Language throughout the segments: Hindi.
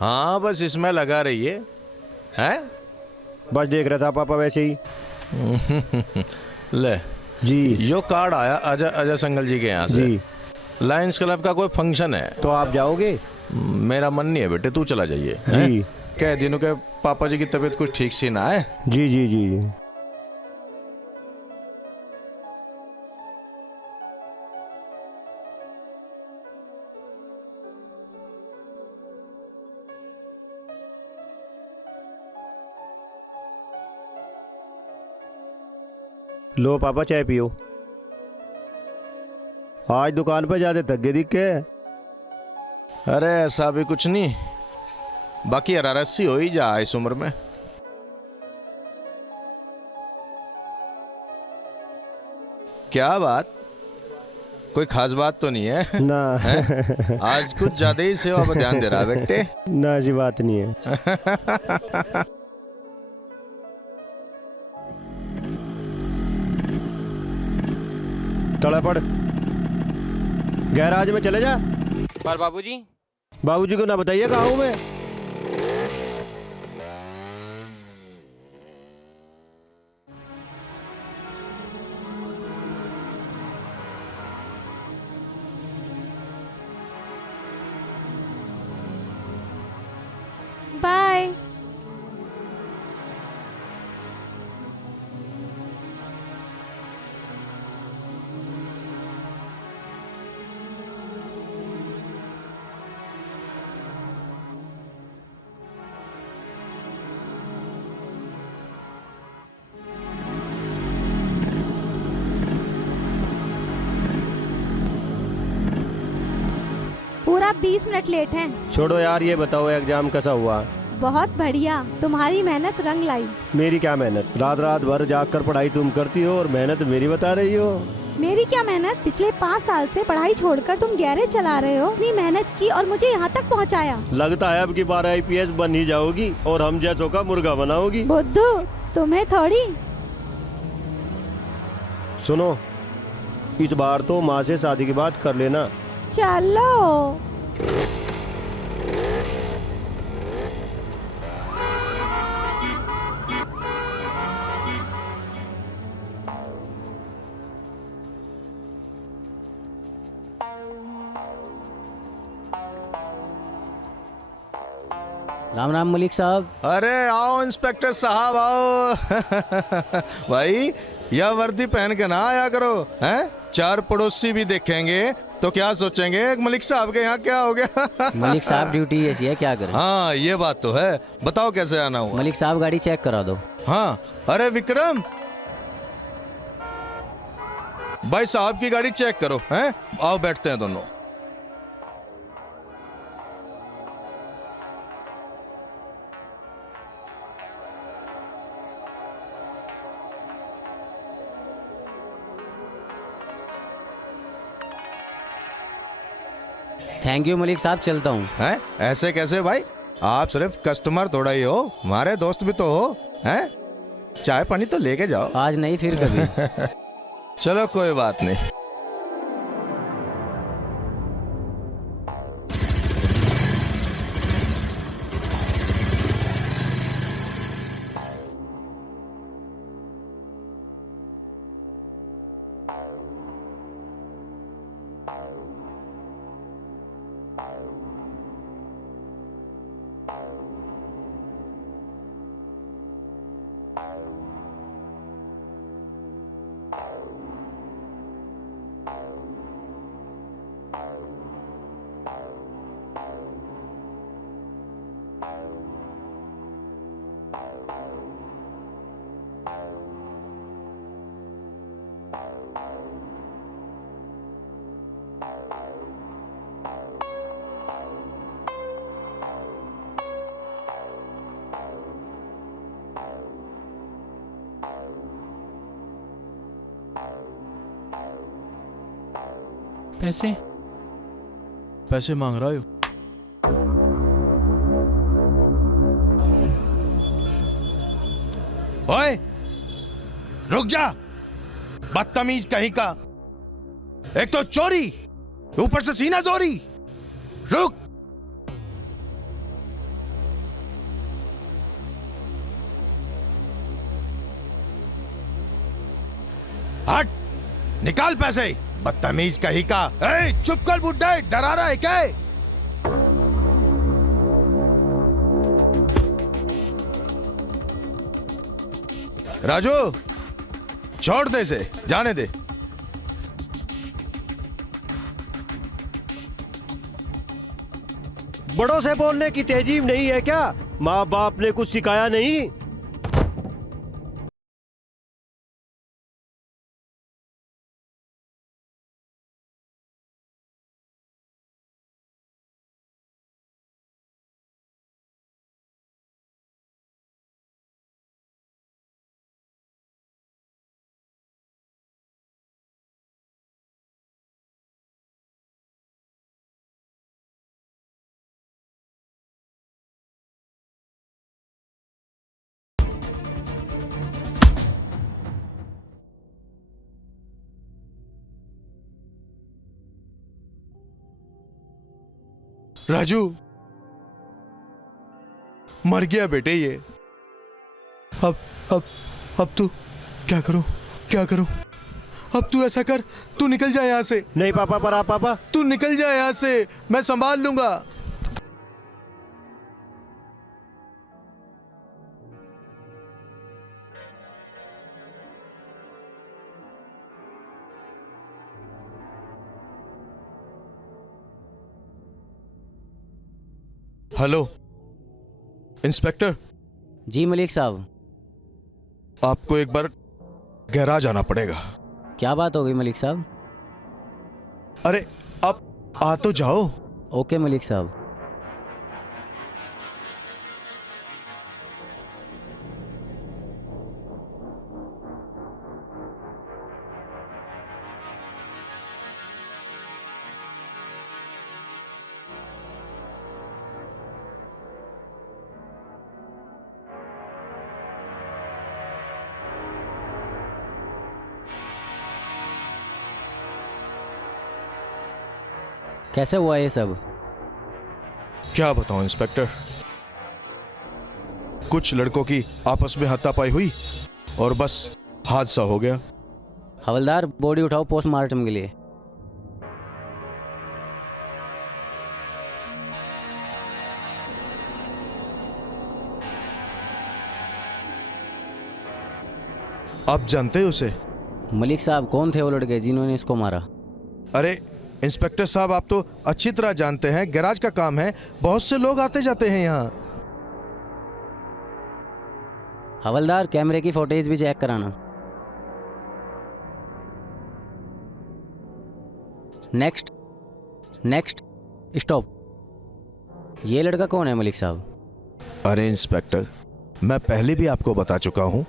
हाँ बस इसमें लगा रही है हैं? बस देख रहा था पापा वैसे ही। ले जी यो कार्ड आया अजय अजय संगल जी के यहाँ से। जी। लायंस क्लब का कोई फंक्शन है तो आप जाओगे? मेरा मन नहीं है बेटे, तू चला जाइए। जी। कह दिनों के पापा जी की तबीयत कुछ ठीक सी ना है। जी जी जी जी। लो पापा चाय पियो। आज दुकान पे ज्यादा थक गए दिख के। अरे ऐसा भी कुछ नहीं, बाकी अरारसी हो ही जा इस उम्र में। क्या बात, कोई खास बात तो नहीं है ना है? आज कुछ ज्यादा ही सेवा पर ध्यान दे रहा है बेटे। ना ऐसी बात नहीं है। तड़ा पड़ गैराज में चले जा। पर बाबूजी, बाबूजी को ना बताइए कहाँ हूँ मैं। बाय। पूरा 20 मिनट लेट हैं। छोड़ो यार, ये बताओ एग्जाम कैसा हुआ? बहुत बढ़िया, तुम्हारी मेहनत रंग लाई। मेरी क्या मेहनत, रात रात भर जाग कर पढ़ाई तुम करती हो और मेहनत मेरी बता रही हो। मेरी क्या मेहनत, पिछले 5 साल से पढ़ाई छोड़कर तुम गैरेज चला रहे हो। इतनी मेहनत की और मुझे यहाँ तक पहुँचाया। लगता है अब की बार IPS बन ही जाओगी और हम जैसों का मुर्गा बनाओगी। बुद्धू, तुम्हें थोड़ी। सुनो, इस बार तो माँ से शादी की बात कर लेना। चलो। राम राम मलिक साहब। अरे आओ इंस्पेक्टर साहब आओ। भाई यह वर्दी पहन के ना आया करो, हैं? 4 पड़ोसी भी देखेंगे तो क्या सोचेंगे, मलिक साहब के यहाँ क्या हो गया। मलिक साहब ड्यूटी ऐसी है, क्या करें। हाँ ये बात तो है, बताओ कैसे आना हुआ। मलिक साहब गाड़ी चेक करा दो। हाँ अरे विक्रम, भाई साहब की गाड़ी चेक करो, हैं? आओ बैठते हैं दोनों। थैंक यू मलिक साहब, चलता हूँ। हैं? ऐसे कैसे भाई, आप सिर्फ कस्टमर थोड़ा ही हो, हमारे दोस्त भी तो हो, हैं? चाय पानी तो लेके जाओ। आज नहीं फिर कभी। चलो कोई बात नहीं। पैसे पैसे मांग रहा हो? ओए रुक जा, बदतमीज कहीं का। एक तो चोरी, ऊपर से सीना चोरी। रुक। हट, निकाल पैसे, बदतमीज कहीं का। ए, चुप कर बुड्ढे, डरा रहा है क्या? राजू, छोड़ दे इसे, जाने दे। बड़ों से बोलने की तहजीब नहीं है क्या? माँ बाप ने कुछ सिखाया नहीं? राजू, मर गया बेटे ये। अब तू क्या करूं, क्या करूं? अब तू ऐसा कर, तू निकल जा यहां से। नहीं पापा, पर आप पापा। तू निकल जा यहां से, मैं संभाल लूंगा। Hello inspector. जी मलिक साहब। आपको एक बार गैराज आना पड़ेगा। क्या बात हो गई मलिक साहब? अरे आप आ तो जाओ। ओके मलिक साहब। कैसे हुआ ये सब? क्या बताऊं इंस्पेक्टर, कुछ लड़कों की आपस में हाथापाई हुई और बस हादसा हो गया। हवलदार, बॉडी उठाओ पोस्टमार्टम के लिए। आप जानते हो उसे? मलिक साहब, कौन थे वो लड़के जिन्होंने इसको मारा? अरे इंस्पेक्टर साहब, आप तो अच्छी तरह जानते हैं, गैराज का काम है, बहुत से लोग आते जाते हैं यहाँ। हवलदार, कैमरे की फुटेज भी चेक कराना। Next, next, stop. ये लड़का कौन है मलिक साहब? अरे इंस्पेक्टर, मैं पहले भी आपको बता चुका हूँ,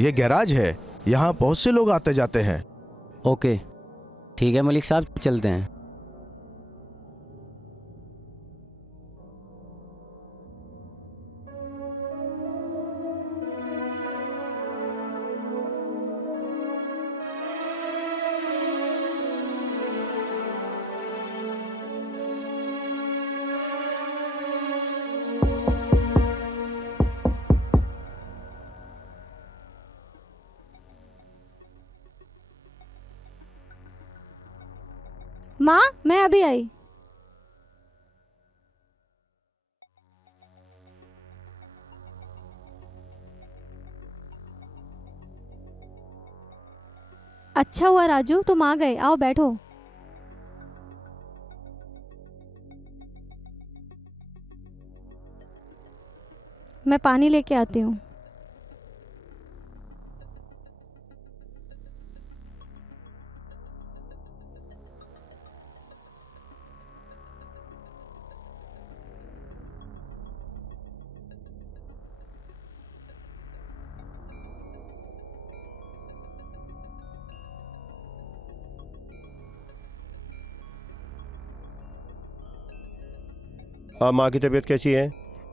ये गैराज है, यहाँ बहुत से लोग आते जाते हैं। ओके ठीक है मलिक साहब, चलते हैं। माँ, मैं अभी आई। अच्छा हुआ राजू, तुम आ गए। आओ बैठो। मैं पानी लेके आती हूँ। हाँ, माँ की तबीयत कैसी है?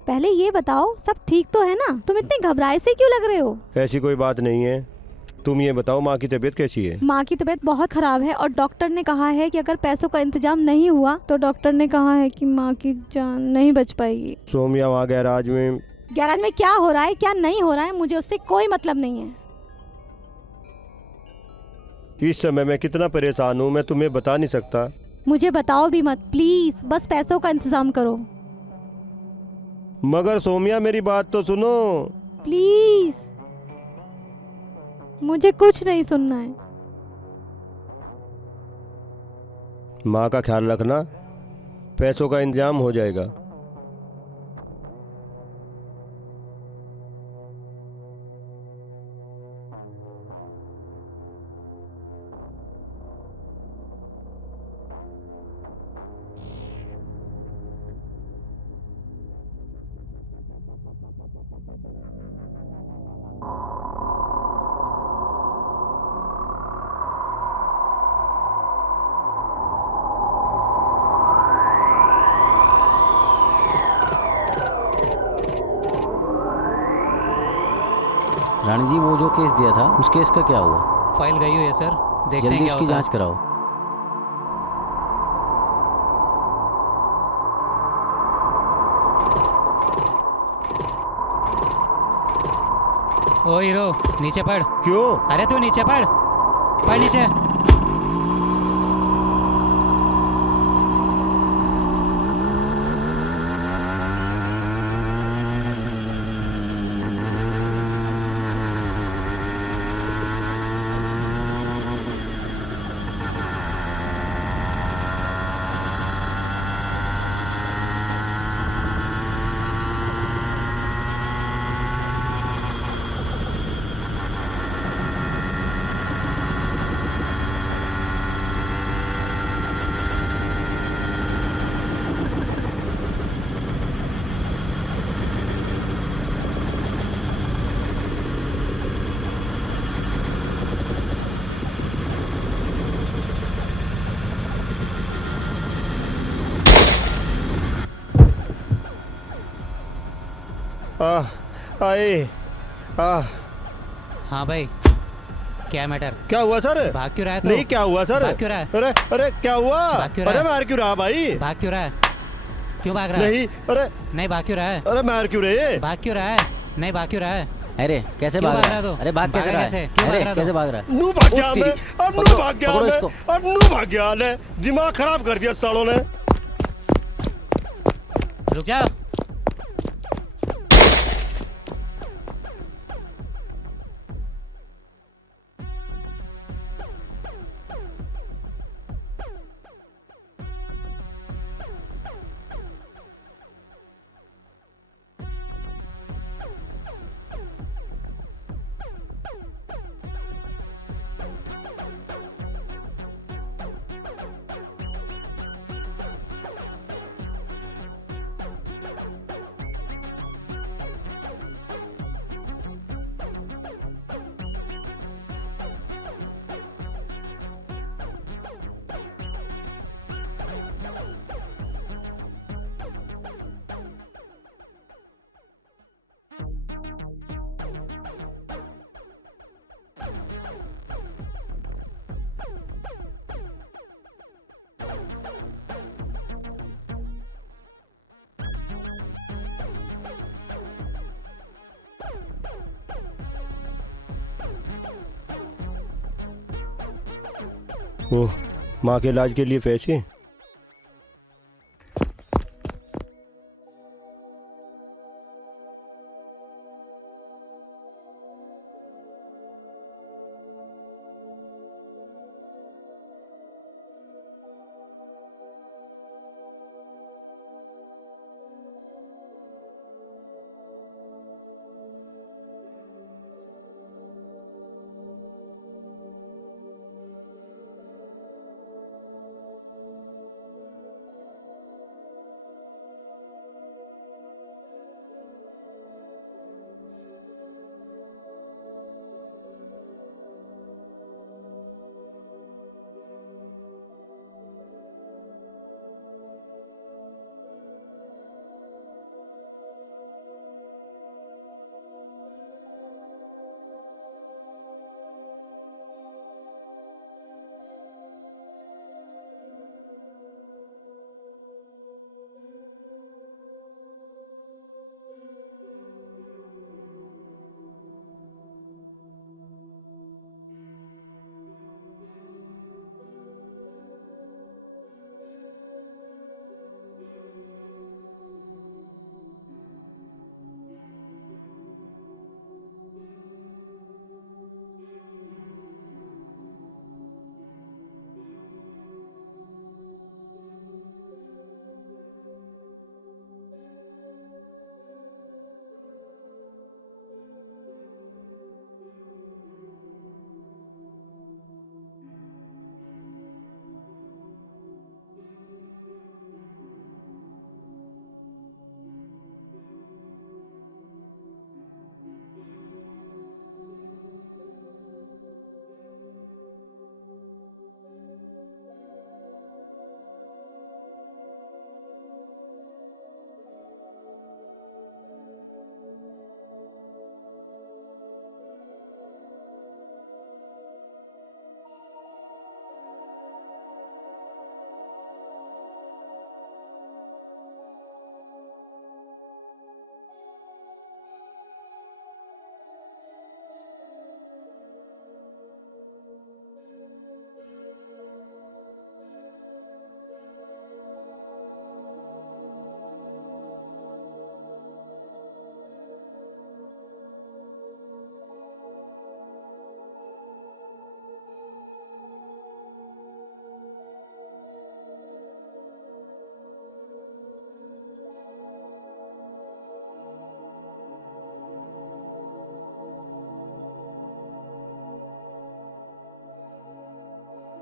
पहले ये बताओ, सब ठीक तो है ना? तुम इतने घबराए से क्यों लग रहे हो? ऐसी कोई बात नहीं है, तुम ये बताओ माँ की तबीयत कैसी है? माँ की तबीयत बहुत खराब है और डॉक्टर ने कहा है कि अगर पैसों का इंतजाम नहीं हुआ तो डॉक्टर ने कहा है कि माँ की जान नहीं बच पाएगी। सोमिया वहाँ गैराज में। गैराज में क्या हो रहा है क्या नहीं हो रहा है, मुझे उससे कोई मतलब नहीं है। इस समय मैं कितना परेशान हूँ मैं तुम्हें बता नहीं सकता। मुझे बताओ भी मत प्लीज, बस पैसों का इंतजाम करो मगर सोमिया मेरी बात तो सुनो। प्लीज। मुझे कुछ नहीं सुनना है। माँ का ख्याल रखना, पैसों का इंतजाम हो जाएगा। रानी जी, वो जो केस दिया था उस केस का क्या हुआ? फाइल गई हुई है सर, देखते हैं जल्दी क्या उसकी होता है। जांच कराओ। ओ हीरो, नीचे पढ़। क्यों? अरे तू नीचे पढ़, पढ़ नीचे। आए हाँ भाई, क्या मैटर? क्या हुआ सर? भाग क्यों रहा है तू? नहीं क्या हुआ सर? भाग क्यों रहा है? अरे अरे क्या हुआ? भाग क्यों रहा अरे है? मार क्यों रहा भाई? भाग क्यों रहा है? क्यों भाग रहा है? नहीं अरे नहीं, भाग क्यों रहा है? अरे मार क्यों रहे? भाग क्यों रहा है? नहीं, भाग क्यों रहा है? अरे कैसे क्यों भाग भाग रहा रहा है? है अरे भाग तू? कैसे भाग रहा कैसे? है? क्यों भाग अरे रहा है कैसे तू? भाग रहा है? नू भाग गया ओ मैं, तेरी- अब नू पकड़ो- भाग गया पकड़ो मैं, इसको। अब नू भाग गया ले, दिमाग खराब कर दिया सालों ने। रुक जा। ओह, माँ के इलाज के लिए पैसे?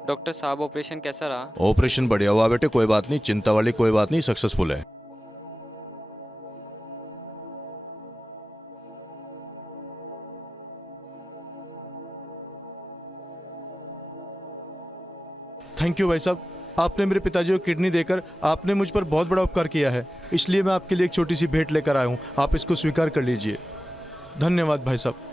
डॉक्टर साहब ऑपरेशन कैसा रहा? ऑपरेशन बढ़िया हुआ बेटे, कोई बात नहीं, चिंता वाली कोई बात नहीं, सक्सेसफुल है। थैंक यू भाई साहब, आपने मेरे पिताजी को किडनी देकर आपने मुझ पर बहुत बड़ा उपकार किया है, इसलिए मैं आपके लिए एक छोटी सी भेंट लेकर आया हूँ, आप इसको स्वीकार कर लीजिए। धन्यवाद भाई साहब।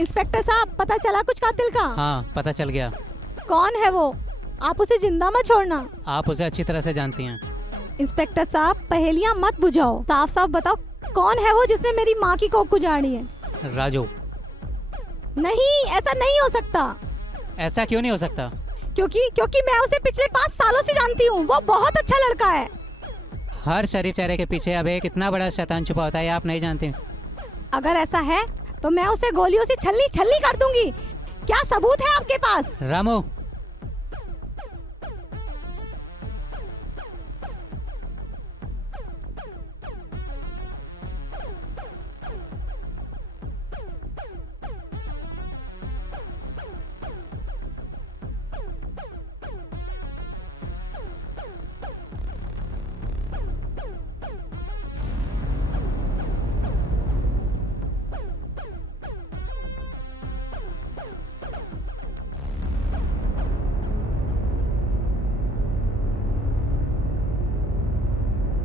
इंस्पेक्टर साहब, पता चला कुछ कातिल का? हाँ, पता चल गया। कौन है वो? आप उसे जिंदा मत छोड़ना। आप उसे अच्छी तरह से जानती हैं। इंस्पेक्टर साहब, पहेलियां मत बुझाओ, साफ साफ बताओ कौन है वो जिसने मेरी माँ की कोख उजाड़ी है? राजू। नहीं, ऐसा नहीं हो सकता। ऐसा क्यों नहीं हो सकता? क्योंकि मैं उसे पिछले 5 सालों से जानती हूँ, वो बहुत अच्छा लड़का है। हर शरीफ चेहरे के पीछे अब एक इतना बड़ा शैतान छुपा होता है, आप नहीं जानते? अगर ऐसा है तो मैं उसे गोलियों से छल्ली छल्ली कर दूंगी। क्या सबूत है आपके पास? रामू,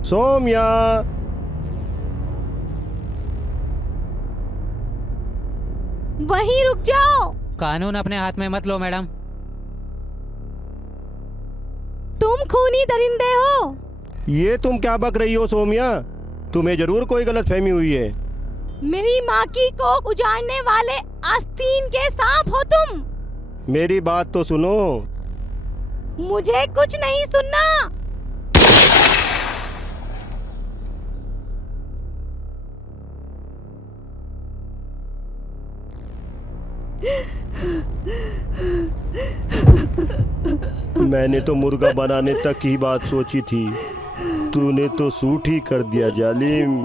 सोम्या, वहीं रुक जाओ। कानून अपने हाथ में मत लो मैडम। तुम खूनी दरिंदे हो। ये तुम क्या बक रही हो सोम्या? तुम्हें जरूर कोई गलतफहमी हुई है। मेरी माँ की कोख उजाड़ने वाले आस्तीन के सांप हो तुम। मेरी बात तो सुनो। मुझे कुछ नहीं सुनना। मैंने तो मुर्गा बनाने तक की बात सोची थी, तूने तो सूट ही कर दिया जालिम।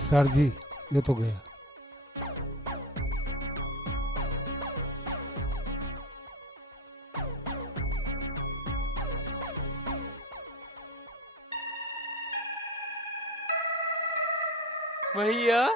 सर जी, ये तो गया। भैया,